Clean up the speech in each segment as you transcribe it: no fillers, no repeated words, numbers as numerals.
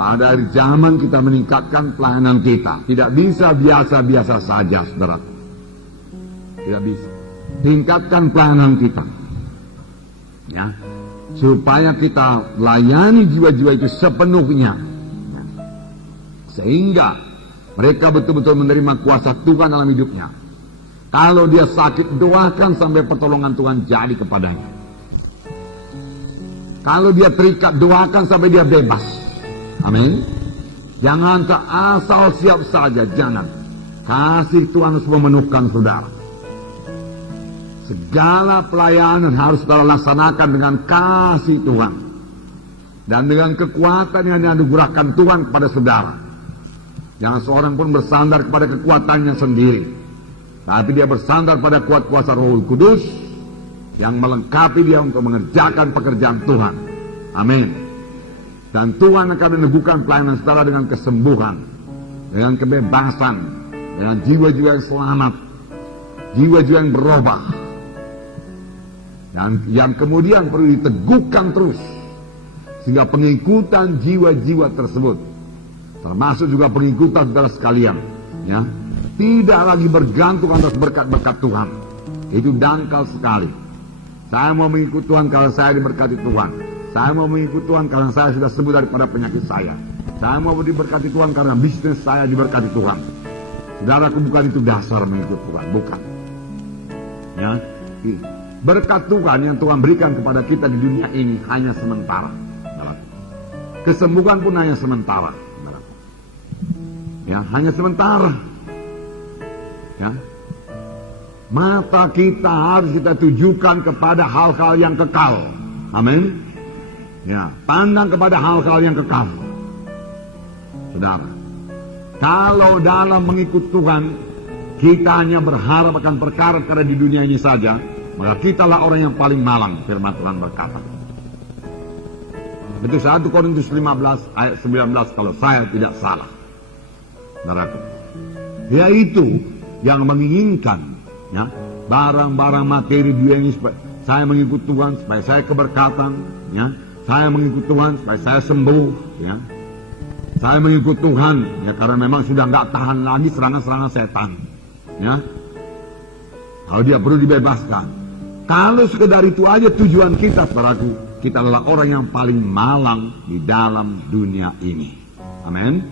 Pada akhir zaman kita meningkatkan pelayanan kita. Tidak bisa biasa-biasa saja, saudara. Tidak bisa. Tingkatkan pelayanan kita. Ya, supaya kita layani jiwa-jiwa itu sepenuhnya. Ya. Sehingga mereka betul-betul menerima kuasa Tuhan dalam hidupnya. Kalau dia sakit, doakan sampai pertolongan Tuhan jadi kepadanya. Kalau dia terikat, doakan sampai dia bebas. Amin. Jangan asal siap saja, jangan. Kasih Tuhan harus memenuhkan saudara. Segala pelayanan harus saudara laksanakan dengan kasih Tuhan. Dan dengan kekuatan yang dianugerahkan Tuhan kepada saudara. Jangan seorang pun bersandar kepada kekuatannya sendiri. Tapi dia bersandar pada kuat kuasa Roh Kudus yang melengkapi dia untuk mengerjakan pekerjaan Tuhan. Amin. Dan Tuhan akan meneguhkan pelayanan saudara dengan kesembuhan, dengan kebebasan, dengan jiwa-jiwa yang selamat, jiwa-jiwa yang berubah. Dan yang kemudian perlu diteguhkan terus, sehingga pengikutan jiwa-jiwa tersebut, termasuk juga pengikutan saudara sekalian, ya, tidak lagi bergantung atas berkat-berkat Tuhan. Itu dangkal sekali. Saya mau mengikut Tuhan kalau saya diberkati Tuhan. Saya mau mengikut Tuhan karena saya sudah sembuh daripada penyakit saya. Saya mau diberkati Tuhan karena bisnis saya diberkati Tuhan. Saudaraku, bukan itu dasar mengikut Tuhan, bukan. Ya, berkat Tuhan yang Tuhan berikan kepada kita di dunia ini hanya sementara. Kesembuhan pun hanya sementara. Ya, hanya sementara. Ya. Mata kita harus kita tujukan kepada hal-hal yang kekal. Amin. Ya, pandang kepada hal-hal yang kekal. Saudara, kalau dalam mengikut Tuhan kita hanya berharap akan perkara-perkara di dunia ini saja, maka kitalah orang yang paling malang, firman Tuhan berkata. Itu 1 Korintus 15 ayat 19 kalau saya tidak salah. Saudaraku, yaitu yang menginginkan, ya, barang-barang materi dunia ini supaya saya mengikut Tuhan, supaya saya keberkatan, ya. Saya mengikut Tuhan supaya saya sembuh, ya. Saya mengikut Tuhan, ya, karena memang sudah nggak tahan lagi serangan-serangan setan, ya. Kalau dia perlu dibebaskan. Kalau sekedar itu aja tujuan kita, saudaraku, kita adalah orang yang paling malang di dalam dunia ini. Amin.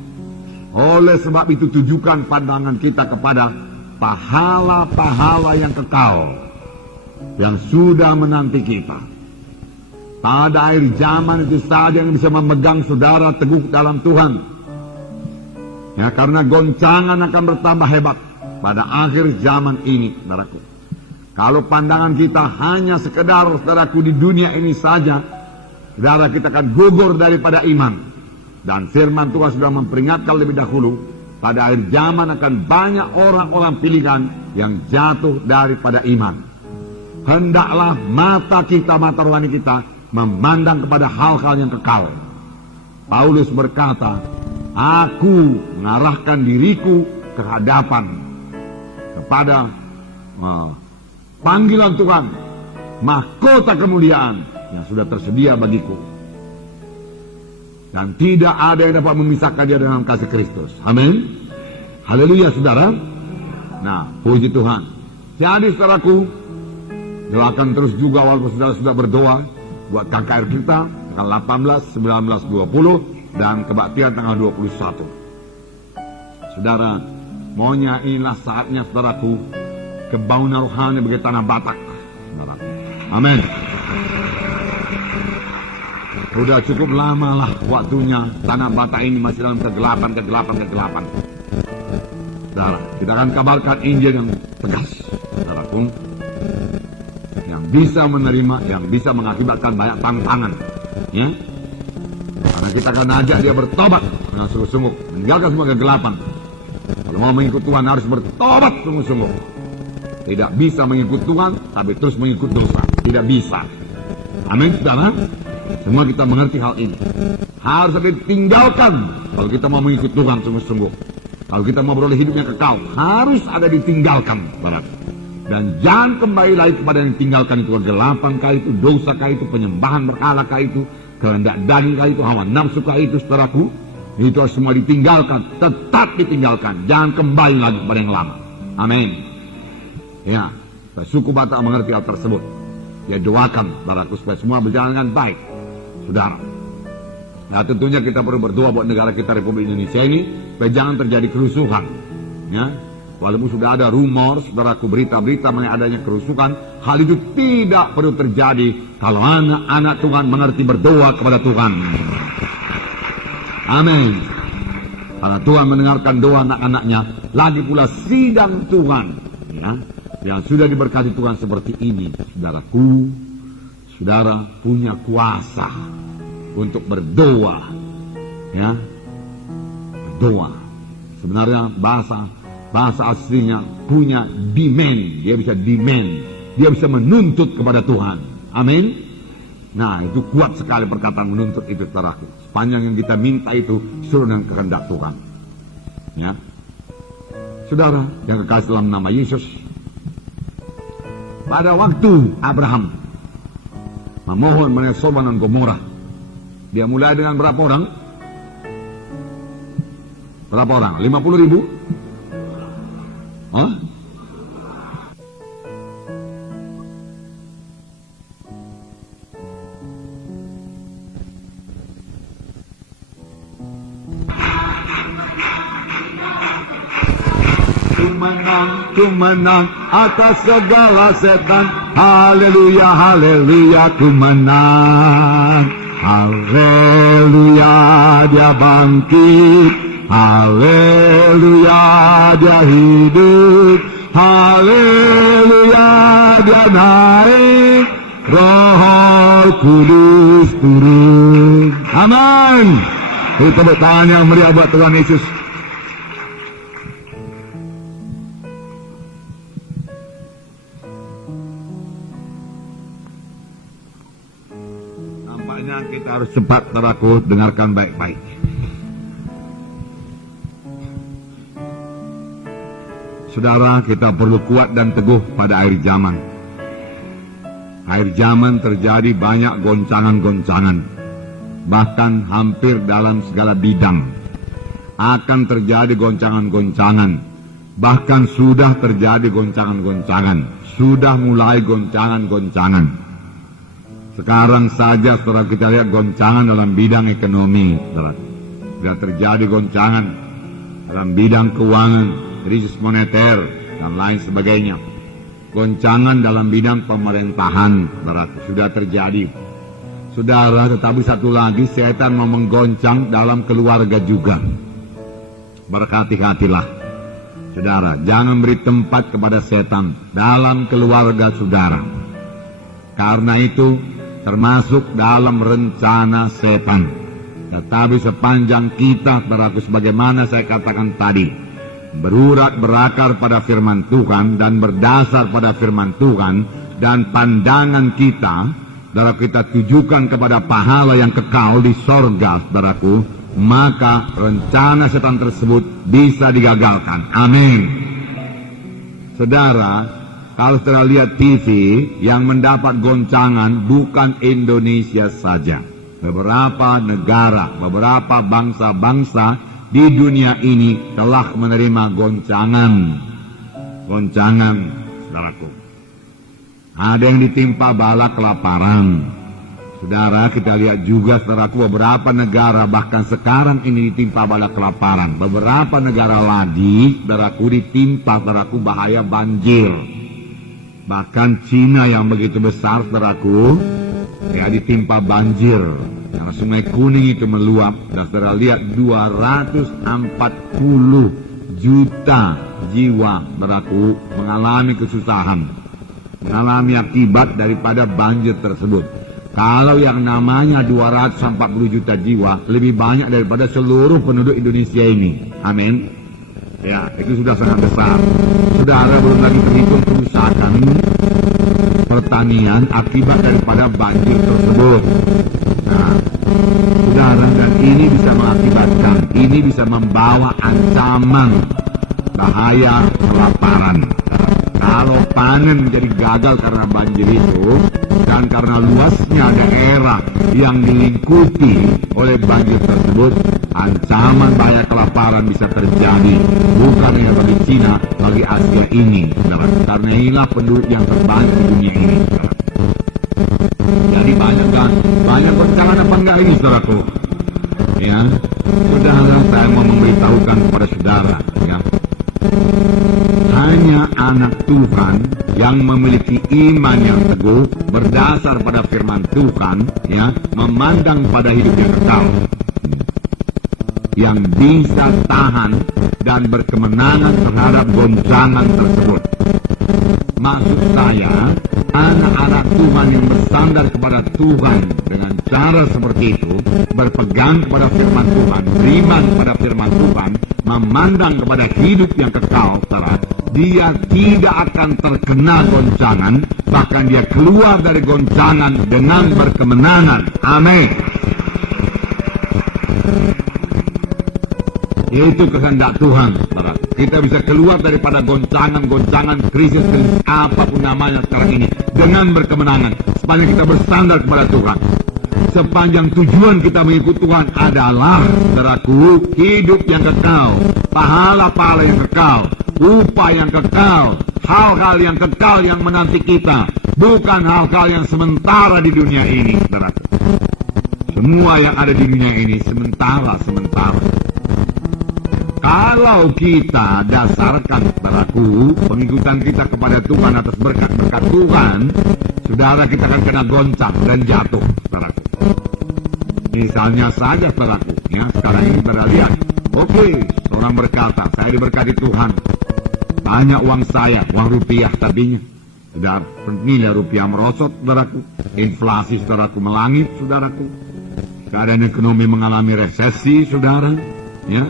Oleh sebab itu tujukan pandangan kita kepada pahala-pahala yang kekal yang sudah menanti kita. Pada akhir zaman itu saja yang bisa memegang saudara teguh dalam Tuhan. Ya, karena goncangan akan bertambah hebat pada akhir zaman ini, saudaraku. Kalau pandangan kita hanya sekedar, saudaraku, di dunia ini saja, saudara, kita akan gugur daripada iman. Dan firman Tuhan sudah memperingatkan lebih dahulu, pada akhir zaman akan banyak orang-orang pilihan yang jatuh daripada iman. Hendaklah mata kita, mata rohani kita, memandang kepada hal-hal yang kekal. Paulus berkata, aku mengarahkan diriku ke hadapan kepada panggilan Tuhan, mahkota kemuliaan yang sudah tersedia bagiku. Dan tidak ada yang dapat memisahkan dia dengan kasih Kristus. Amin. Haleluya, saudara. Nah, puji Tuhan. Jadi, saudaraku, doakan terus juga walaupun saudara sudah berdoa buat KKR kita tanggal 18, 19, 20 dan kebaktian tanggal 21. Saudara, maunya inilah saatnya, saudaraku, kebangunan rohani bagi tanah Batak. Amin. Sudah cukup lama lah waktunya tanah Batak ini masih dalam kegelapan. Saudara, kita akan kabarkan Injil yang tegas, saudaraku, yang bisa menerima, yang bisa mengakibatkan banyak tantangan, ya. Karena kita akan ajak dia bertobat dengan sungguh-sungguh, meninggalkan semua kegelapan. Kalau mau mengikut Tuhan harus bertobat sungguh-sungguh. Tidak bisa mengikut Tuhan tapi terus mengikut dosa, tidak bisa. Amin, saudara. Semua kita mengerti hal ini. Harus ditinggalkan kalau kita mau mengikut Tuhan sungguh-sungguh. Kalau kita mau beroleh hidup yang kekal, harus ada ditinggalkan, saudara. Dan jangan kembali lagi kepada yang ditinggalkan itu, kegelapan kah itu, dosa kah itu, penyembahan berhala kah itu, kehendak daging kah itu, hawa nafsu kah itu, saudaraku. Itu semua ditinggalkan, tetap ditinggalkan. Jangan kembali lagi kepada yang lama. Amin. Ya, suku Batak mengerti hal tersebut. Ya, doakan saudaraku supaya semua berjalan dengan baik, saudara. Nah, tentunya kita perlu berdoa buat negara kita Republik Indonesia ini supaya jangan terjadi kerusuhan. Ya, walaupun sudah ada rumor, saudaraku, berita-berita mengenai adanya kerusuhan, hal itu tidak perlu terjadi kalau anak-anak Tuhan mengerti berdoa kepada Tuhan. Amin. Karena Tuhan mendengarkan doa anak-anaknya, lagi pula sidang Tuhan, ya, yang sudah diberkati Tuhan seperti ini, saudaraku, saudara punya kuasa untuk berdoa, ya, berdoa. Sebenarnya bahasa aslinya punya demand, dia bisa demand, dia bisa menuntut kepada Tuhan. Amin. Nah, itu kuat sekali perkataan menuntut itu, saudaraku. Sepanjang yang kita minta itu sesuai dengan kehendak Tuhan. Ya, saudara yang kekasih dalam nama Yesus, pada waktu Abraham memohon mengenai Sodom dan Gomora, dia mulai dengan berapa orang? Berapa orang? 50.000? Hah? Ku menang atas segala setan. Haleluya, haleluya, ku menang. Haleluya, dia bangkit. Haleluya, dia hidup. Haleluya, dia naik. Roh Kudus turun. Amin. Itu tepuk tangan yang meriah buat Tuhan Yesus. Kita harus cepat, saudaraku, dengarkan baik-baik. Saudara, kita perlu kuat dan teguh pada akhir zaman. Akhir zaman terjadi banyak goncangan-goncangan. Bahkan hampir dalam segala bidang akan terjadi goncangan-goncangan. Bahkan sudah terjadi goncangan-goncangan. Sudah mulai goncangan-goncangan. Sekarang saja saudara kita lihat goncangan dalam bidang ekonomi, saudara. Sudah terjadi goncangan dalam bidang keuangan, krisis moneter, dan lain sebagainya. Goncangan dalam bidang pemerintahan, saudara, sudah terjadi. Saudara, tetapi satu lagi, setan mau menggoncang dalam keluarga juga. Berhati-hatilah, saudara, jangan beri tempat kepada setan dalam keluarga saudara. Karena itu termasuk dalam rencana setan. Tetapi sepanjang kita, saudaraku, sebagaimana saya katakan tadi, berurat berakar pada firman Tuhan dan berdasar pada firman Tuhan, dan pandangan kita, saudaraku, kita tujukan kepada pahala yang kekal di sorga, saudaraku, maka rencana setan tersebut bisa digagalkan. Amin. Saudara, kalau saudara lihat TV, yang mendapat goncangan bukan Indonesia saja. Beberapa negara, beberapa bangsa-bangsa di dunia ini telah menerima goncangan. Goncangan, saudaraku. Ada yang ditimpa bala kelaparan. Saudara, kita lihat juga, saudaraku, beberapa negara bahkan sekarang ini ditimpa bala kelaparan. Beberapa negara lagi, saudaraku, ditimpa, saudaraku, bahaya banjir. Bahkan Cina yang begitu besar, saudaraku, ya, ditimpa banjir. Yang Sungai Kuning itu meluap. Dan saudara lihat 240 juta jiwa, saudaraku, mengalami kesusahan, mengalami akibat daripada banjir tersebut. Kalau yang namanya 240 juta jiwa lebih banyak daripada seluruh penduduk Indonesia ini. Amin. Ya, itu sudah sangat besar. Saudara, belum lagi terhitung kerusakan pertanian akibat daripada banjir tersebut. Nah, saudara, dan ini bisa mengakibatkan, ini bisa membawa ancaman bahaya kelaparan. Kalau panen menjadi gagal karena banjir itu, Dan karena luasnya daerah yang dilingkupi oleh banjir tersebut, ancaman bahaya kelaparan bisa terjadi bukan hanya bagi Cina, bagi Asia ini, saudara. Karena inilah penduduk yang terbanyak di dunia ini, saudara. Jadi banyak goncangan apa enggak ini, saudaraku? Ya, saudara, saya mau memberitahukan kepada saudara, ya. Hanya anak Tuhan yang memiliki iman yang teguh berdasar pada firman Tuhan, ya, memandang pada hidup yang kekal, yang bisa tahan dan berkemenangan terhadap goncangan tersebut. Maksud saya, anak-anak Tuhan yang bersandar kepada Tuhan dengan cara seperti itu, berpegang kepada firman Tuhan, beriman kepada firman Tuhan, memandang kepada hidup yang kekal, saudara, dia tidak akan terkena goncangan, bahkan dia keluar dari goncangan dengan berkemenangan. Amin. Yaitu kehendak Tuhan, saudara. Kita bisa keluar daripada goncangan-goncangan, krisis apapun namanya sekarang ini dengan berkemenangan, sepanjang kita bersandar kepada Tuhan. Sepanjang tujuan kita mengikut Tuhan adalah, saudaraku, hidup yang kekal, pahala-pahala yang kekal, upah yang kekal, hal-hal yang kekal yang menanti kita, bukan hal-hal yang sementara di dunia ini, saudaraku. Semua yang ada di dunia ini sementara. Kalau kita dasarkan, saudaraku, pengikutan kita kepada Tuhan atas berkat-berkat Tuhan, saudara, kita akan kena goncang dan jatuh, saudaraku. Misalnya saja, saudaraku, ya, sekarang ini berlihat, oke, seorang berkata, saya diberkati Tuhan, banyak uang saya, uang rupiah tadinya, sudah nilai rupiah merosot, saudaraku, inflasi, saudaraku, melangit, saudaraku, keadaan ekonomi mengalami resesi, saudara, ya.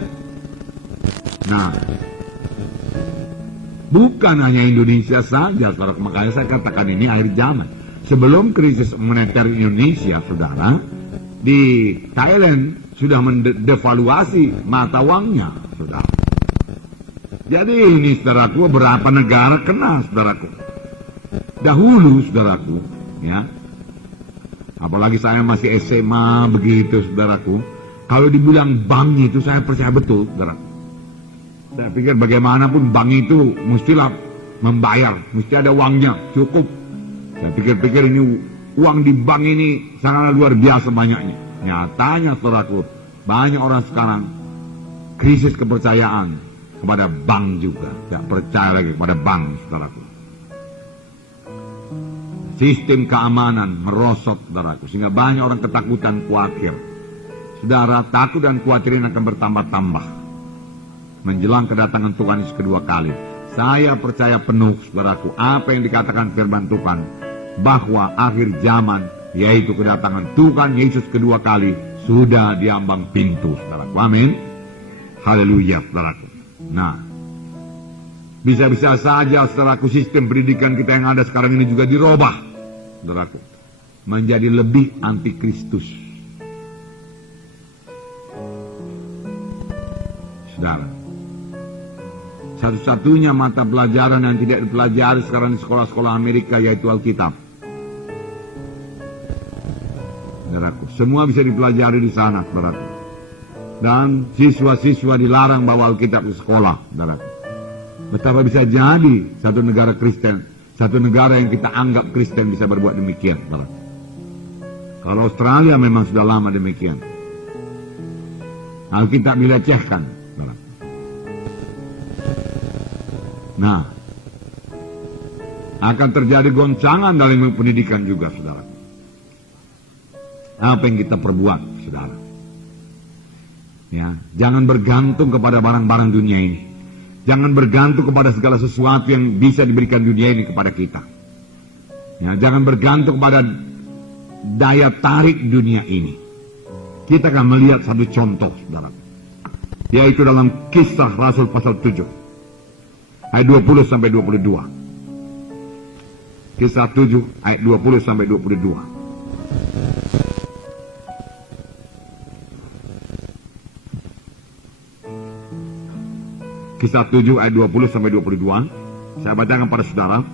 Nah, bukan hanya Indonesia saja, saudara. Makanya saya katakan ini akhir zaman. Sebelum krisis moneter Indonesia, saudara, di Thailand sudah mendevaluasi mata uangnya, saudara. Jadi ini, saudaraku, berapa negara kena, saudaraku. Dahulu, saudaraku, ya. Apalagi saya masih SMA begitu, saudaraku. Kalau dibilang bank itu saya percaya betul, saudaraku. Saya pikir bagaimanapun bank itu mestilah membayar, mesti ada uangnya, cukup. Saya pikir-pikir ini uang di bank ini sangat luar biasa banyaknya. Nyatanya, saudaraku, banyak orang sekarang krisis kepercayaan kepada bank juga. Tidak percaya lagi kepada bank, saudaraku. Sistem keamanan merosot, saudaraku, sehingga banyak orang ketakutan, khawatir. Saudara, takut dan khawatir ini akan bertambah-tambah menjelang kedatangan Tuhan Yesus kedua kali. Saya percaya penuh, saudaraku, apa yang dikatakan firman Tuhan, bahwa akhir zaman, yaitu kedatangan Tuhan Yesus kedua kali, sudah diambang pintu, saudaraku. Amin. Haleluya, saudaraku. Nah, bisa-bisa saja, saudaraku, sistem pendidikan kita yang ada sekarang ini juga dirubah, saudaraku, menjadi lebih antikristus. Saudara, satu-satunya mata pelajaran yang tidak dipelajari sekarang di sekolah-sekolah Amerika yaitu Alkitab. Saudaraku, semua bisa dipelajari di sana, saudaraku. Dan siswa-siswa dilarang bawa Alkitab ke sekolah, saudaraku. Betapa bisa jadi satu negara Kristen, satu negara yang kita anggap Kristen bisa berbuat demikian, saudaraku. Kalau Australia memang sudah lama demikian. Alkitab dilecehkan, saudaraku. Nah, akan terjadi goncangan dalam pendidikan juga, saudara. Apa yang kita perbuat, saudara? Ya, jangan bergantung kepada barang-barang dunia ini. Jangan bergantung kepada segala sesuatu yang bisa diberikan dunia ini kepada kita. Ya, jangan bergantung kepada daya tarik dunia ini. Kita akan melihat satu contoh, saudara, yaitu dalam Kisah Rasul pasal 7. Ayat 20 sampai 22. Kisah 7 ayat 20 sampai 22. Kisah 7 ayat 20 sampai 22. Saya bacakan pada saudara.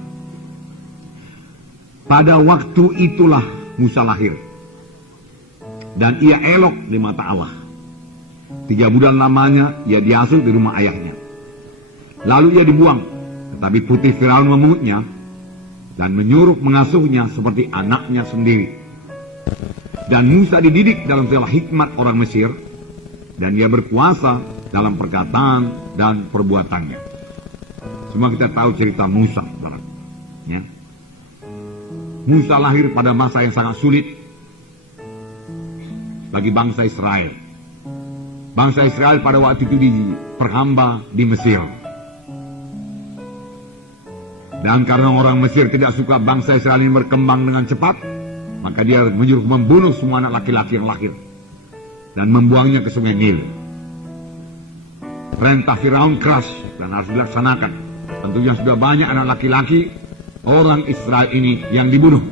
Pada waktu itulah Musa lahir. Dan ia elok di mata Allah. 3 bulan lamanya ia diasuh di rumah ayahnya. Lalu ia dibuang. Tetapi putri Firaun memungutnya dan menyuruh mengasuhnya seperti anaknya sendiri. Dan Musa dididik dalam segala hikmat orang Mesir. Dan ia berkuasa dalam perkataan dan perbuatannya. Semua kita tahu cerita Musa. Ya. Musa lahir pada masa yang sangat sulit bagi bangsa Israel. Bangsa Israel pada waktu itu diperhamba di Mesir. Dan karena orang Mesir tidak suka bangsa Israel ini berkembang dengan cepat, maka dia menyuruh membunuh semua anak laki-laki yang lahir dan membuangnya ke sungai Nil. Perintah Firaun keras dan harus dilaksanakan. Tentunya sudah banyak anak laki-laki orang Israel ini yang dibunuh.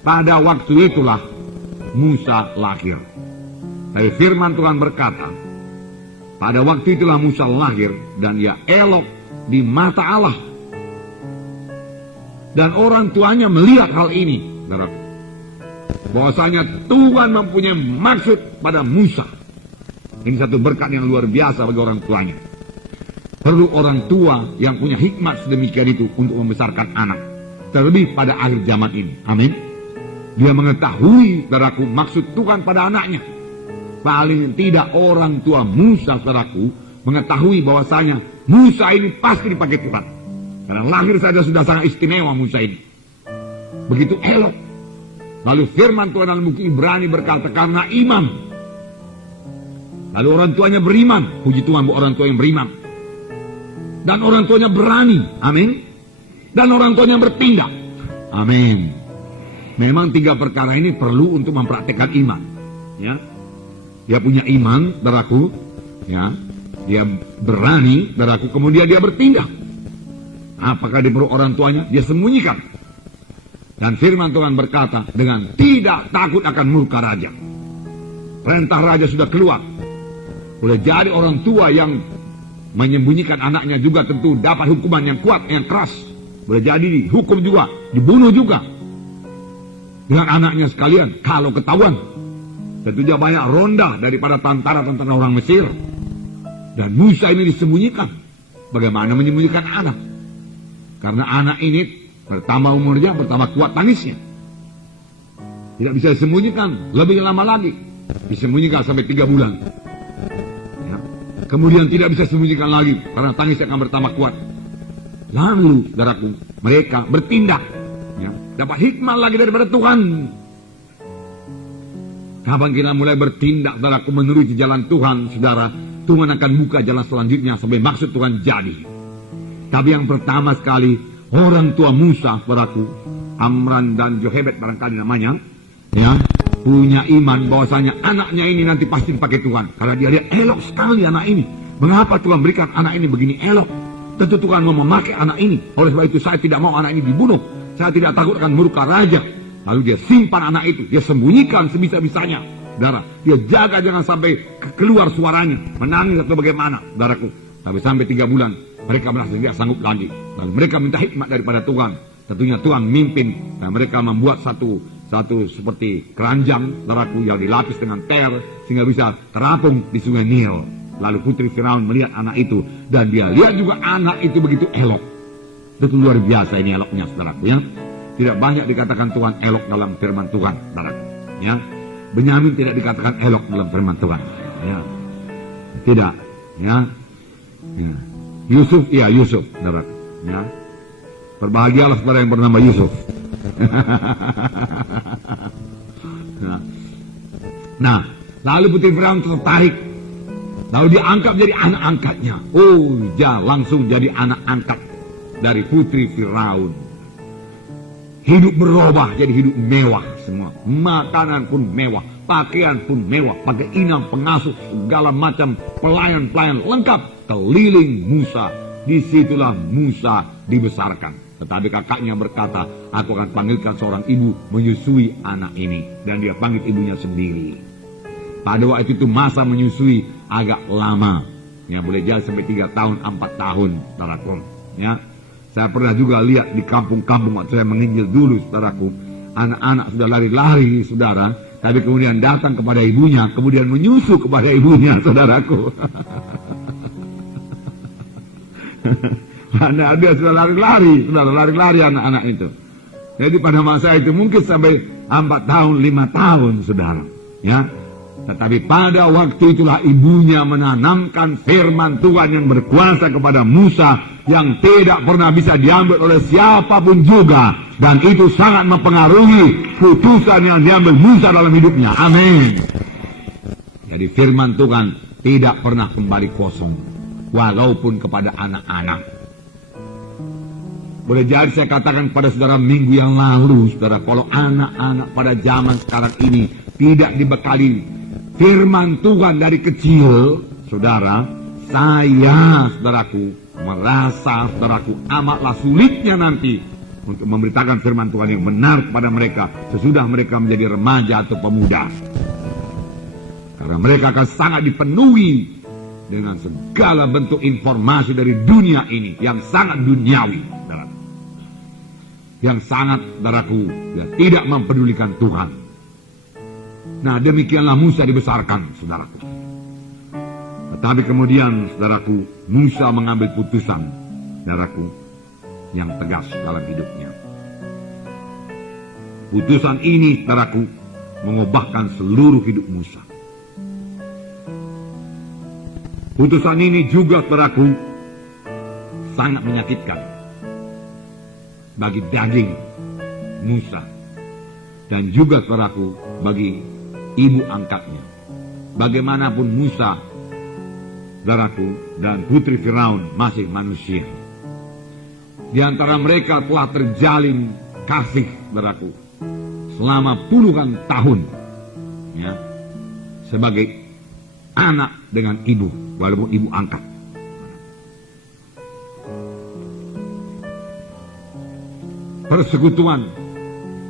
Pada waktu itulah Musa lahir. Tapi firman Tuhan berkata, pada waktu itulah Musa lahir dan ia elok di mata Allah. Dan orang tuanya melihat hal ini, bahwasanya Tuhan mempunyai maksud pada Musa. Ini satu berkat yang luar biasa bagi orang tuanya. Perlu orang tua yang punya hikmat sedemikian itu untuk membesarkan anak. Terlebih pada akhir zaman ini. Amin. Dia mengetahui, saudaraku, maksud Tuhan pada anaknya. Paling tidak orang tua Musa, saudaraku, mengetahui bahwasanya Musa ini pasti dipakai Tuhan. Karena lahir saja sudah sangat istimewa Musa ini. Begitu elok. Lalu firman Tuhan dalam buku Ibrani berkata, karena iman. Lalu orang tuanya beriman. Puji Tuhan buat orang tua yang beriman. Dan orang tuanya berani. Amin. Dan orang tuanya bertindak. Amin. Memang 3 perkara ini perlu untuk mempraktekkan iman. Ya. Dia punya iman, saudaraku. Ya. Dia berani, saudaraku. Kemudian dia bertindak. Apakah di perut orang tuanya? Dia sembunyikan. Dan firman Tuhan berkata, dengan tidak takut akan murka raja. Perintah raja sudah keluar. Boleh jadi orang tua yang menyembunyikan anaknya juga tentu dapat hukuman yang kuat, yang keras. Boleh jadi dihukum juga, dibunuh juga. Dengan anaknya sekalian, kalau ketahuan. Tentunya banyak ronda daripada tentara-tentara orang Mesir. Dan Musa ini disembunyikan. Bagaimana menyembunyikan anak? Karena anak ini bertambah umurnya, bertambah kuat tangisnya. Tidak bisa disembunyikan lebih lama lagi. Disembunyikan sampai 3 bulan. Ya. Kemudian tidak bisa disembunyikan lagi karena tangisnya akan bertambah kuat. Lalu, saudaraku, mereka bertindak. Ya. Dapat hikmah lagi daripada Tuhan. Kapan kita mulai bertindak, saudaraku, menuruti jalan Tuhan, saudara, Tuhan akan buka jalan selanjutnya sampai maksud Tuhan jadi. Tapi yang pertama sekali, orang tua Musa, saudaraku, Amran dan Jochebed barangkali namanya, ya, punya iman bahwasanya anaknya ini nanti pasti dipakai Tuhan. Karena dia lihat elok sekali anak ini. Mengapa Tuhan berikan anak ini begini elok? Tentu Tuhan mau memakai anak ini. Oleh sebab itu saya tidak mau anak ini dibunuh. Saya tidak takut akan murka raja. Lalu dia simpan anak itu. Dia sembunyikan sebisa-bisanya. Saudara, dia jaga jangan sampai keluar suaranya. Menangis atau bagaimana, saudaraku. Tapi sampai 3 bulan. Mereka merasa tidak sanggup lagi. Dan mereka minta hikmat daripada Tuhan. Tentunya Tuhan mimpin. Dan mereka membuat satu seperti keranjang, saudaraku, yang dilapis dengan ter. Sehingga bisa terapung di sungai Nil. Lalu putri Firaun melihat anak itu. Dan dia lihat juga anak itu begitu elok. Itu luar biasa ini eloknya, saudaraku, ya. Tidak banyak dikatakan Tuhan elok dalam firman Tuhan, saudaraku, ya. Benyamin tidak dikatakan elok dalam firman Tuhan, ya. Tidak, ya. Ya. Yusuf, iya Yusuf, saudaraku, ya. Berbahagialah saudara yang bernama Yusuf. Nah, lalu putri Firaun tertarik. Lalu diangkat jadi anak angkatnya. Oh, dia langsung jadi anak angkat dari putri Firaun. Hidup berubah jadi hidup mewah semua. Makanan pun mewah, pakaian pun mewah, pakai inang pengasuh, segala macam pelayan-pelayan lengkap keliling Musa. Disitulah Musa dibesarkan. Tetapi kakaknya berkata, aku akan panggilkan seorang ibu menyusui anak ini. Dan dia panggil ibunya sendiri. Pada waktu itu masa menyusui agak lama. Ya, boleh jadi sampai 3 tahun, 4 tahun. Ya. Saya pernah juga lihat di kampung-kampung waktu saya menginjil dulu, saudaraku. Anak-anak sudah lari-lari, saudara. Tapi kemudian datang kepada ibunya, kemudian menyusu kepada ibunya, saudaraku. Anak dia sudah lari-lari, anak-anak itu. Jadi pada masa itu mungkin sampai 4 tahun, 5 tahun, saudara. Ya. Tetapi pada waktu itulah ibunya menanamkan firman Tuhan yang berkuasa kepada Musa yang tidak pernah bisa diambil oleh siapapun juga. Dan itu sangat mempengaruhi putusan yang diambil Musa dalam hidupnya. Amin. Jadi firman Tuhan tidak pernah kembali kosong. Walaupun kepada anak-anak. Boleh jadi saya katakan pada saudara minggu yang lalu, saudara, kalau anak-anak pada zaman sekarang ini tidak dibekali firman Tuhan dari kecil, saudara, saya, saudaraku, merasa, saudaraku, amatlah sulitnya nanti untuk memberitakan firman Tuhan yang benar kepada mereka sesudah mereka menjadi remaja atau pemuda. Karena mereka akan sangat dipenuhi dengan segala bentuk informasi dari dunia ini yang sangat duniawi, saudara. Yang sangat, saudaraku, ya, tidak mempedulikan Tuhan. Nah, demikianlah Musa dibesarkan, saudaraku. Tetapi kemudian, saudaraku, Musa mengambil putusan, saudaraku, yang tegas dalam hidupnya. Putusan ini, saudaraku, mengubahkan seluruh hidup Musa. Putusan ini juga, saudaraku, sangat menyakitkan bagi daging Musa dan juga, saudaraku, bagi ibu angkatnya. Bagaimanapun Musa, saudaraku, dan putri Firaun masih manusia. Di antara mereka telah terjalin kasih, saudaraku, selama puluhan tahun, ya, sebagai anak dengan ibu, walaupun ibu angkat. Persekutuan,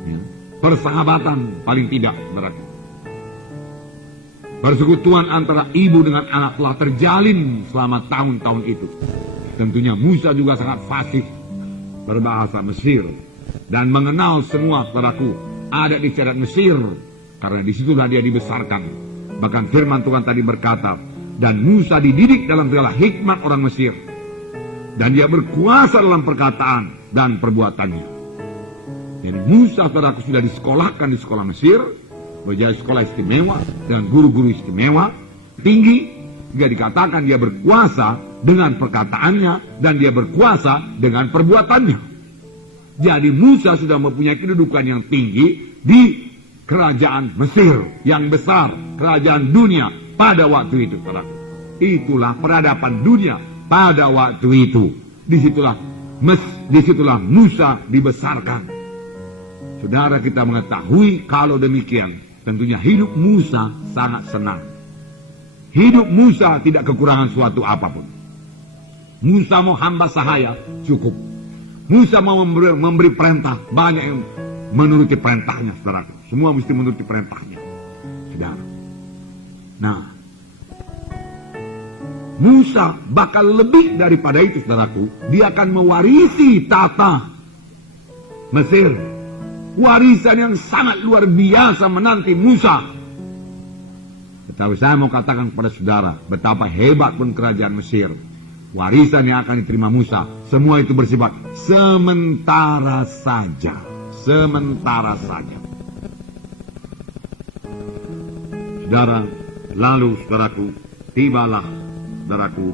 ya, persahabatan paling tidak, saudaraku. Persekutuan antara ibu dengan anak telah terjalin selama tahun-tahun itu. Tentunya Musa juga sangat fasih berbahasa Mesir dan mengenal semua, saudaraku, adat istiadat Mesir, karena disitulah dia dibesarkan. Bahkan firman Tuhan tadi berkata, dan Musa dididik dalam segala hikmat orang Mesir, dan dia berkuasa dalam perkataan dan perbuatannya. Jadi Musa, saudaraku, sudah disekolahkan di sekolah Mesir, berjaya sekolah istimewa dengan guru-guru istimewa tinggi, juga dikatakan dia berkuasa dengan perkataannya dan dia berkuasa dengan perbuatannya. Jadi Musa sudah mempunyai kedudukan yang tinggi di kerajaan Mesir yang besar, kerajaan dunia pada waktu itu, saudaraku. Itulah peradaban dunia pada waktu itu. Disitulah Musa dibesarkan. Saudara, kita mengetahui kalau demikian, tentunya hidup Musa sangat senang. Hidup Musa tidak kekurangan suatu apapun. Musa mau hamba sahaya, cukup. Musa mau memberi perintah, banyak yang menuruti perintahnya, saudara. Semua mesti menuruti perintahnya, saudara. Nah, Musa bakal lebih daripada itu, saudaraku. Dia akan mewarisi tata Mesir. Warisan yang sangat luar biasa menanti Musa. Tetapi saya mau katakan kepada saudara, betapa hebat pun kerajaan Mesir, warisan yang akan diterima Musa, semua itu bersifat sementara saja. Sementara saja. Saudara, lalu saudaraku, tibalah, saudaraku,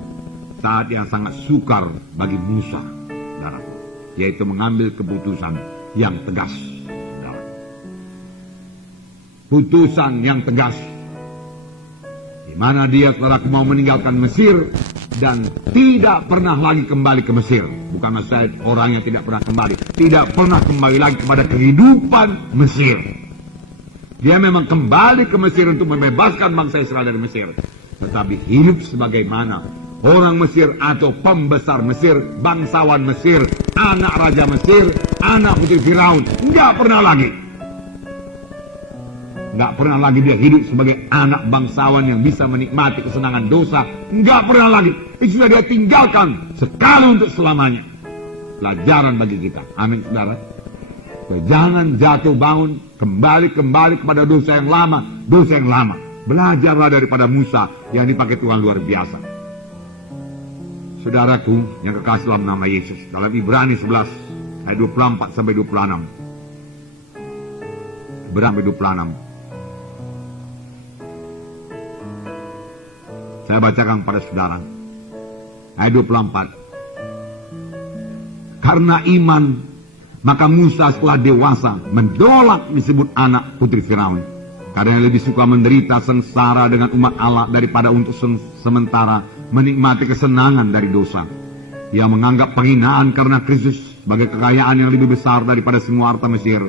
saat yang sangat sukar bagi Musa, saudaraku, yaitu mengambil keputusan yang tegas. Putusan yang tegas, di mana dia, saudaraku, mau meninggalkan Mesir dan tidak pernah lagi kembali ke Mesir. Bukan masalah orang yang tidak pernah kembali, tidak pernah kembali lagi kepada kehidupan Mesir. Dia memang kembali ke Mesir untuk membebaskan bangsa Israel dari Mesir, tetapi hidup sebagaimana orang Mesir atau pembesar Mesir, bangsawan Mesir, anak raja Mesir, anak putri Firaun, nggak pernah lagi. Nggak pernah lagi dia hidup sebagai anak bangsawan yang bisa menikmati kesenangan dosa. Nggak pernah lagi. Itu sudah dia tinggalkan sekali untuk selamanya. pelajaran bagi kita. Amin, saudara. Jangan jatuh bangun, kembali kepada dosa yang lama. Belajarlah daripada Musa yang dipakai Tuhan luar biasa. Saudaraku yang kekasih dalam nama Yesus, dalam Ibrani 11 ayat 24 sampai 26. Ibrani 26. Saya bacakan pada saudara. Ayat 24. Karena iman, maka Musa setelah dewasa menolak disebut anak putri Firaun. Karena lebih suka menderita sengsara dengan umat Allah daripada untuk sementara menikmati kesenangan dari dosa. Ia menganggap penghinaan karena Kristus sebagai kekayaan yang lebih besar daripada semua harta Mesir.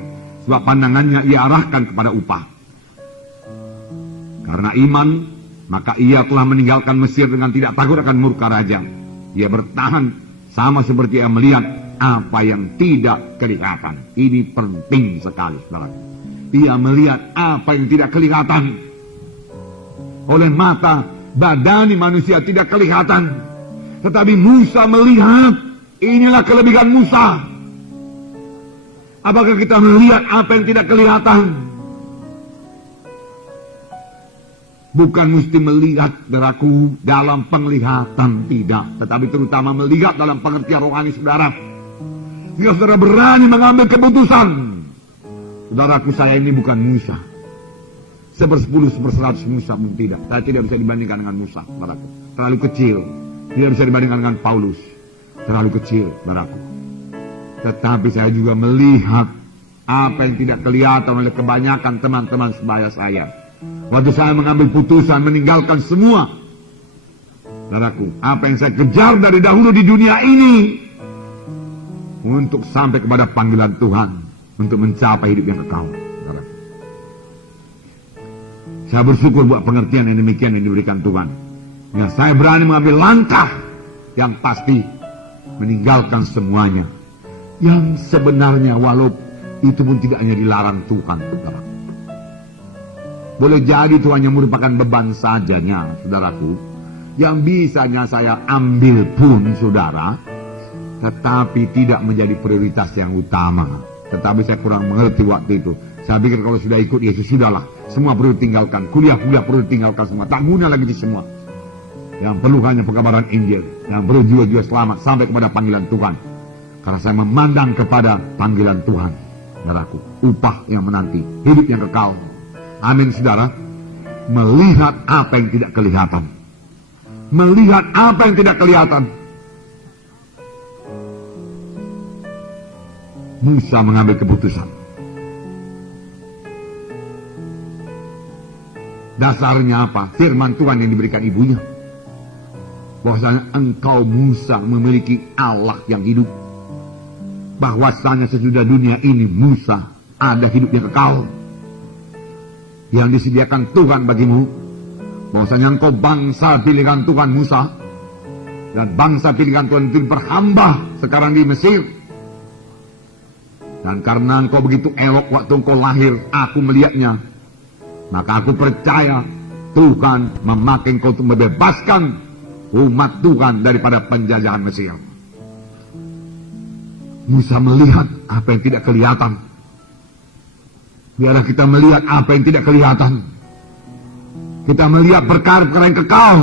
Sebab pandangannya ia arahkan kepada upah. Karena iman, maka ia telah meninggalkan Mesir dengan tidak takut akan murka raja. Ia bertahan sama seperti ia melihat apa yang tidak kelihatan. Ini penting sekali, saudara. Ia melihat apa yang tidak kelihatan. Oleh mata badani manusia tidak kelihatan. Tetapi Musa melihat. Inilah kelebihan Musa. Apakah kita melihat apa yang tidak kelihatan? Bukan mesti melihat, saudaraku, dalam penglihatan, tidak. Tetapi terutama melihat dalam pengertian rohani, saudara. Jika saudara berani mengambil keputusan, saudaraku, saya ini bukan Musa. 1/10, 1/100 Musa pun tidak. Saya tidak bisa dibandingkan dengan Musa, saudaraku. Terlalu kecil. Tidak bisa dibandingkan dengan Paulus. Terlalu kecil, saudaraku. Tetapi saya juga melihat apa yang tidak kelihatan oleh kebanyakan teman-teman sebaya saya. Waktu saya mengambil putusan meninggalkan semua, saudaraku, apa yang saya kejar dari dahulu di dunia ini, untuk sampai kepada panggilan Tuhan, untuk mencapai hidup yang kekal. Saudaraku, saya bersyukur buat pengertian yang demikian yang diberikan Tuhan. Ya, saya berani mengambil langkah yang pasti, meninggalkan semuanya. Yang sebenarnya walaupun itu pun tidak hanya dilarang Tuhan, saudara. Boleh jadi itu hanya merupakan beban sajanya, saudaraku. Yang bisanya saya ambil pun, saudara, tetapi tidak menjadi prioritas yang utama. Tetapi saya kurang mengerti waktu itu. Saya pikir kalau sudah ikut Yesus, sudahlah. Semua perlu tinggalkan. Kuliah-kuliah perlu tinggalkan semua. Tak guna lagi di semua. Yang perlu hanya pekabaran Injil. Yang perlu jiwa-jiwa selamat sampai kepada panggilan Tuhan. Karena saya memandang kepada panggilan Tuhan, saudaraku, upah yang menanti, hidup yang kekal. Amin, saudara. Melihat apa yang tidak kelihatan. Melihat apa yang tidak kelihatan. Musa mengambil keputusan. Dasarnya apa? Firman Tuhan yang diberikan ibunya. Bahwasanya engkau Musa memiliki Allah yang hidup. Bahwasanya sesudah dunia ini Musa ada hidup yang kekal yang disediakan Tuhan bagimu. Bahwasanya engkau bangsa pilihan Tuhan Musa, dan bangsa pilihan Tuhan itu berhamba sekarang di Mesir. Dan karena engkau begitu elok waktu engkau lahir, aku melihatnya, maka aku percaya Tuhan memakai engkau untuk membebaskan umat Tuhan daripada penjajahan Mesir. Musa melihat apa yang tidak kelihatan. Biarlah kita melihat apa yang tidak kelihatan. Kita melihat perkara-perkara yang kekal.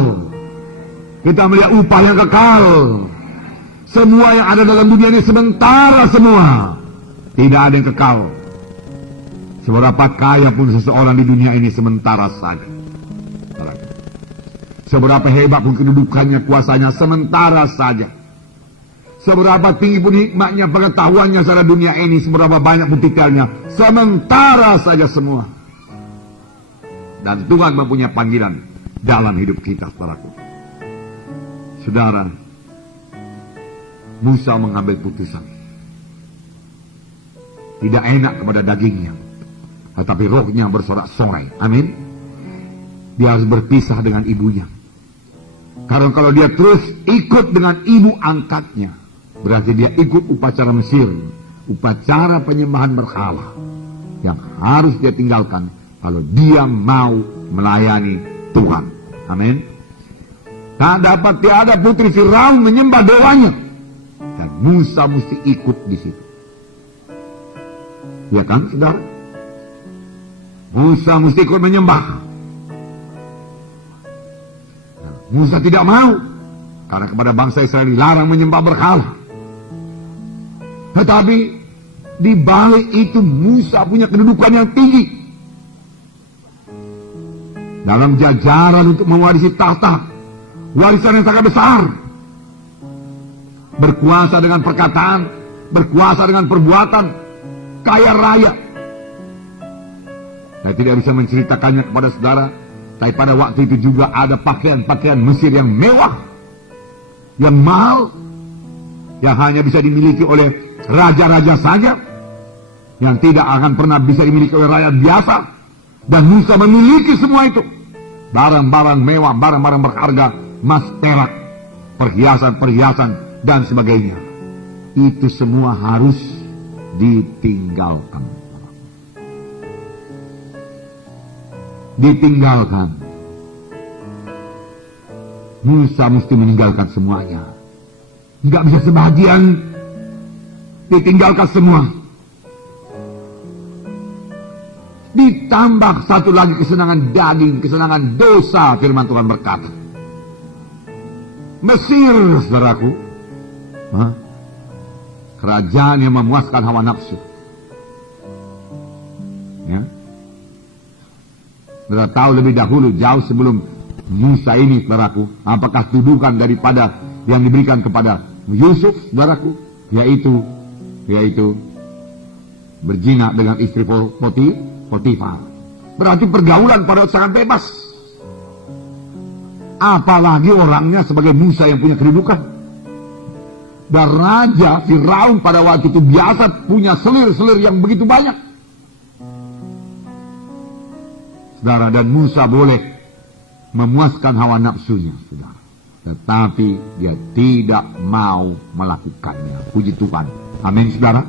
Kita melihat upah yang kekal. Semua yang ada dalam dunia ini sementara semua. Tidak ada yang kekal. Seberapa kaya pun seseorang di dunia ini sementara saja. Seberapa hebat pun kedudukannya, kuasanya, sementara saja. Seberapa tinggi pun hikmatnya, pengetahuannya secara dunia ini, seberapa banyak pun titelnya, sementara saja semua. Dan Tuhan mempunyai panggilan dalam hidup kita, saudaraku. Saudara, Musa mengambil putusan. Tidak enak kepada dagingnya, tetapi rohnya bersorak-sorai. Amin. Dia harus berpisah dengan ibunya. Karena kalau dia terus ikut dengan ibu angkatnya, berarti dia ikut upacara Mesir, upacara penyembahan berhala yang harus dia tinggalkan kalau dia mau melayani Tuhan. Amin. Tak dapat tiada putri Firaun menyembah dewanya, dan Musa mesti ikut di situ. Ya kan, saudara? Musa mesti ikut menyembah. Musa tidak mau, karena kepada bangsa Israel dilarang menyembah berhala. Tetapi di balik itu Musa punya kedudukan yang tinggi dalam jajaran untuk mewarisi tahta, warisan yang sangat besar. Berkuasa dengan perkataan, berkuasa dengan perbuatan, kaya raya. Saya tidak bisa menceritakannya kepada saudara, tapi pada waktu itu juga ada pakaian-pakaian Mesir yang mewah, yang mahal, yang hanya bisa dimiliki oleh raja-raja saja, yang tidak akan pernah bisa dimiliki oleh rakyat biasa. Dan Musa memiliki semua itu, barang-barang mewah, barang-barang berharga, emas, perak, perhiasan-perhiasan, dan sebagainya. Itu semua harus ditinggalkan. Ditinggalkan. Musa mesti meninggalkan semuanya. Enggak bisa sebagian. Ditinggalkan semua. Ditambah satu lagi kesenangan daging, kesenangan dosa, firman Tuhan berkata. Mesir, saudaraku, kerajaan yang memuaskan hawa nafsu. Ya. Saudara tahu lebih dahulu, jauh sebelum Musa ini, saudaraku, apakah tuduhan daripada yang diberikan kepada Yusuf, saudaraku, yaitu berzina dengan istri Potifar. Berarti pergaulan pada sangat bebas. Apalagi orangnya sebagai Musa yang punya kedudukan. Dan Raja Firaun pada waktu itu biasa punya selir-selir yang begitu banyak. Saudara, dan Musa boleh memuaskan hawa nafsunya, saudara. Tetapi dia tidak mau melakukannya. Puji Tuhan. Amin, saudara.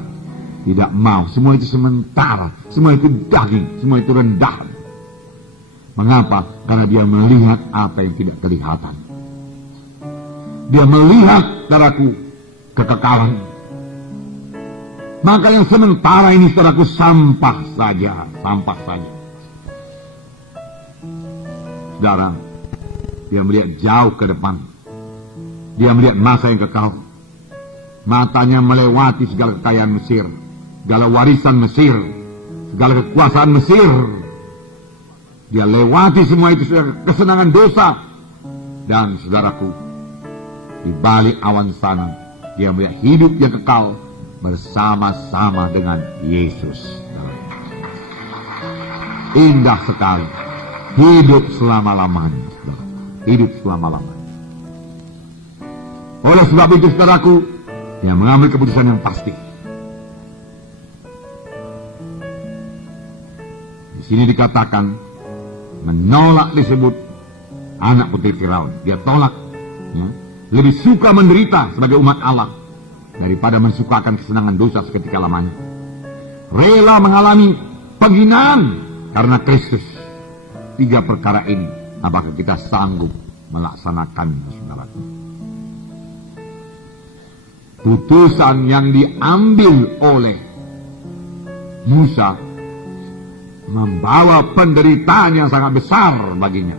Tidak mau. Semua itu sementara. Semua itu daging. Semua itu rendahan. Mengapa? Karena dia melihat apa yang tidak kelihatan. Dia melihat, saudaraku, kekekalan. Maka yang sementara ini, saudaraku, sampah saja. Sampah saja. Saudara, dia melihat jauh ke depan. Dia melihat masa yang kekal. Matanya melewati segala kekayaan Mesir, segala warisan Mesir, segala kekuasaan Mesir. Dia lewati semua itu, kesenangan dosa. Dan saudaraku, di balik awan sana, dia melihat hidup yang kekal bersama-sama dengan Yesus. Indah sekali. Hidup selama-lamanya. Hidup selama-lamanya. Oleh sebab itu, saudaraku, dia mengambil keputusan yang pasti. Di sini dikatakan, menolak disebut anak putri Firaun. Dia tolak. Ya. Lebih suka menderita sebagai umat Allah daripada mensukakan kesenangan dosa seketika lamanya. Rela mengalami penghinaan karena Kristus. 3 perkara ini, apakah kita sanggup melaksanakannya, saudara? Putusan yang diambil oleh Musa membawa penderitaan yang sangat besar baginya.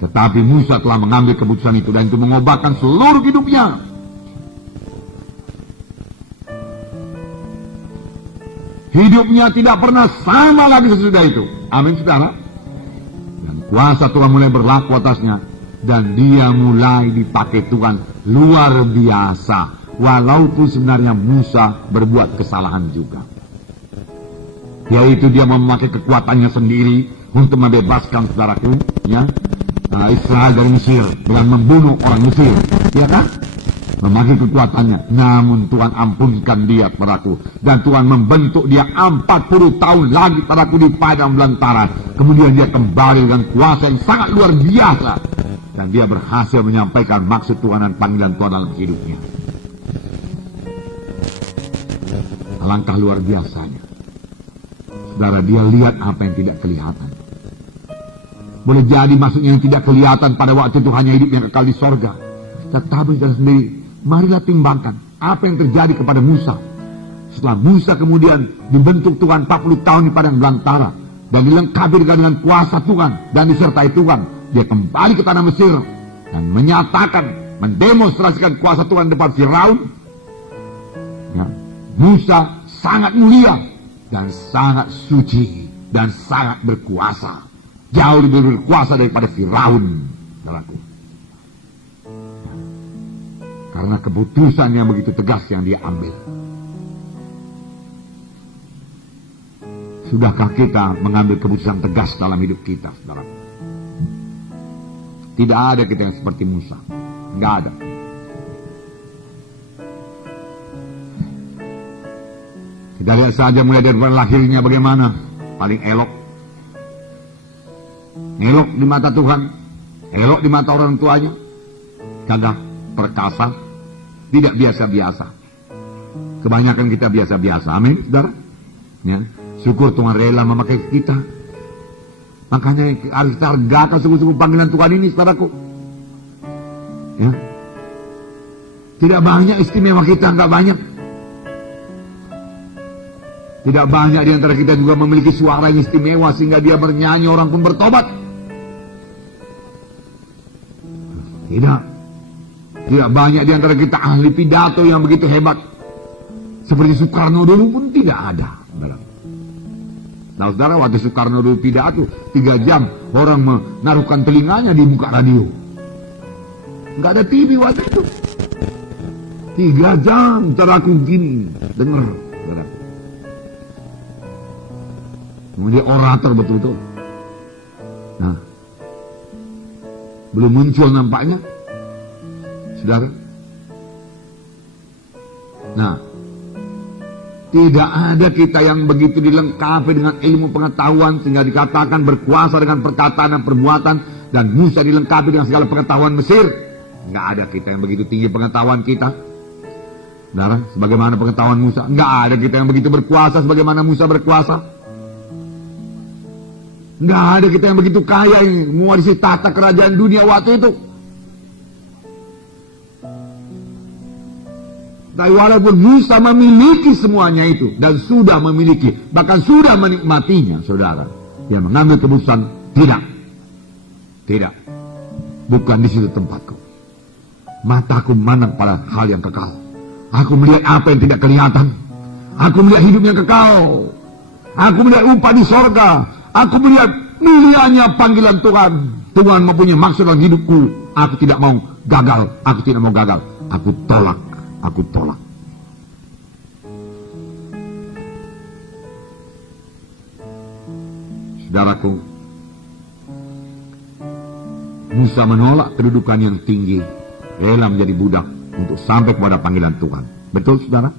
Tetapi Musa telah mengambil keputusan itu, dan itu mengobatkan seluruh hidupnya. Hidupnya tidak pernah sama lagi sesudah itu. Amin, saudara. Dan kuasa Tuhan mulai berlaku atasnya, dan dia mulai dipakai Tuhan luar biasa. Walaupun sebenarnya Musa berbuat kesalahan juga, yaitu dia memakai kekuatannya sendiri untuk membebaskan, saudaraku, ya, Israel dari Mesir dengan membunuh orang Mesir, ya kan? Memakai kekuatannya. Namun Tuhan ampunkan dia, saudaraku, dan Tuhan membentuk dia 40 tahun lagi, saudaraku, di padang belantara. Kemudian dia kembali dengan kuasa yang sangat luar biasa, dan dia berhasil menyampaikan maksud Tuhan dan panggilan Tuhan dalam hidupnya. Alangkah luar biasanya, saudara. Dia lihat apa yang tidak kelihatan. Boleh jadi maksudnya yang tidak kelihatan pada waktu itu hanya hidup yang kekal di sorga. Tetapi saudara sendiri, marilah timbangkan apa yang terjadi kepada Musa. Setelah Musa kemudian dibentuk Tuhan 40 tahun di padang belantara dan dilengkapi dengan kuasa Tuhan dan disertai Tuhan, dia kembali ke tanah Mesir dan menyatakan, mendemonstrasikan kuasa Tuhan di depan Firaun. Ya, Musa sangat mulia dan sangat suci dan sangat berkuasa, jauh lebih berkuasa daripada Firaun, saudaraku. Karena keputusan yang begitu tegas yang dia ambil. Sudahkah kita mengambil keputusan tegas dalam hidup kita, saudara? Tidak ada kita yang seperti Musa. Enggak ada. Kita lihat saja mulai dari lahirnya bagaimana. Paling elok. Elok di mata Tuhan. Elok di mata orang tuanya. Gagah, perkasa. Tidak biasa-biasa. Kebanyakan kita biasa-biasa. Amin, saudara? Ya. Syukur Tuhan rela memakai kita. Makanya harus kita hargakan sungguh-sungguh panggilan Tuhan ini, saudaraku. Ya. Tidak banyak istimewa kita, enggak banyak. Tidak banyak di antara kita juga memiliki suara yang istimewa sehingga dia bernyanyi orang pun bertobat. Tidak. Tidak banyak di antara kita ahli pidato yang begitu hebat. Seperti Soekarno dulu pun tidak ada. Nah, saudara, waktu Soekarno dulu pidato 3 jam orang menaruhkan telinganya di muka radio. Enggak ada TV waktu itu. 3 jam saudaraku gini dengar, saudaraku. Dia orator betul-betul. Nah, belum muncul nampaknya, saudara. Nah, tidak ada kita yang begitu dilengkapi dengan ilmu pengetahuan sehingga dikatakan berkuasa dengan perkataan dan perbuatan, dan Musa dilengkapi dengan segala pengetahuan Mesir. Enggak ada kita yang begitu tinggi pengetahuan kita, saudara, sebagaimana pengetahuan Musa. Enggak ada kita yang begitu berkuasa sebagaimana Musa berkuasa. Enggak ada kita yang begitu kaya yang mewarisi tata kerajaan dunia waktu itu. Tapi walaupun Musa memiliki semuanya itu dan sudah memiliki, bahkan sudah menikmatinya, saudara, dia mengambil keputusan tidak, bukan di situ tempatku. Mataku memandang pada hal yang kekal. Aku melihat apa yang tidak kelihatan. Aku melihat hidup yang kekal. Aku melihat upah di sorga. Aku melihat mulianya panggilan Tuhan. Tuhan mempunyai maksud dalam hidupku. Aku tidak mau gagal. Aku tidak mau gagal. Aku tolak. Aku tolak. Saudaraku, Musa menolak kedudukan yang tinggi, rela menjadi budak untuk sampai kepada panggilan Tuhan. Betul, saudara?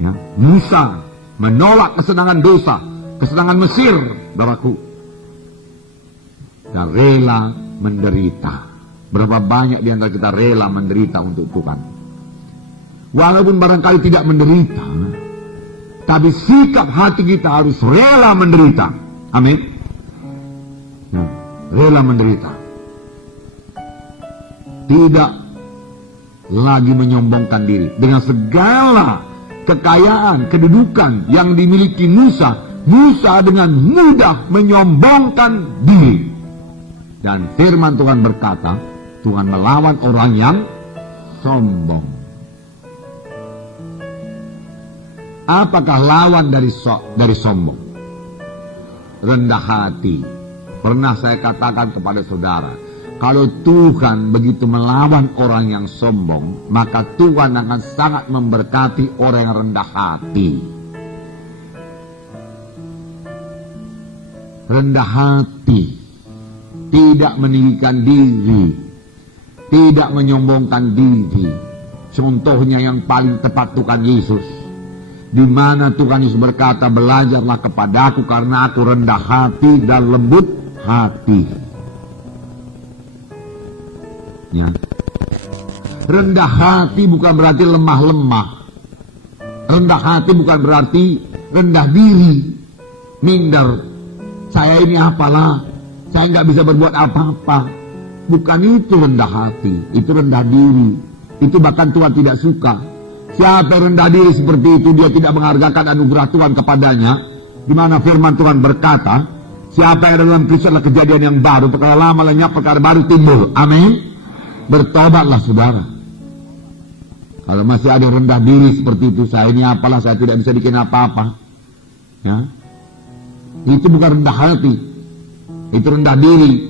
Ya. Musa menolak kesenangan dosa, kesenangan Mesir, saudaraku, dan rela menderita. Berapa banyak di antara kita rela menderita untuk Tuhan? Walaupun barangkali tidak menderita, tapi sikap hati kita harus rela menderita. Amin. Nah, rela menderita. Tidak lagi menyombongkan diri. Dengan segala kekayaan, kedudukan yang dimiliki Musa, Musa dengan mudah menyombongkan diri. Dan firman Tuhan berkata, Tuhan melawan orang yang sombong. Apakah lawan dari sombong? Rendah hati. Pernah saya katakan kepada saudara, kalau Tuhan begitu melawan orang yang sombong, maka Tuhan akan sangat memberkati orang yang rendah hati. Rendah hati, tidak meninggikan diri, tidak menyombongkan diri. Contohnya yang paling tepat Tuhan Yesus, di mana Tuhan Yesus berkata, belajarlah kepadaku karena aku rendah hati dan lembut hati. Ya. Rendah hati bukan berarti lemah-lemah. Rendah hati bukan berarti rendah diri, minder. Saya ini apalah, Saya nggak bisa berbuat apa-apa. Bukan itu rendah hati, itu rendah diri. Itu bahkan Tuhan tidak suka. Siapa yang rendah diri seperti itu, dia tidak menghargakan anugerah Tuhan kepadanya. Di mana firman Tuhan berkata, siapa yang dalam Kristus adalah kejadian yang baru, perkara lama lenyap, perkara baru timbul. Amin. Bertobatlah saudara. Kalau masih ada rendah diri seperti itu, saya ini apalah, saya tidak bisa bikin apa-apa. Ya. Itu bukan rendah hati, itu rendah diri.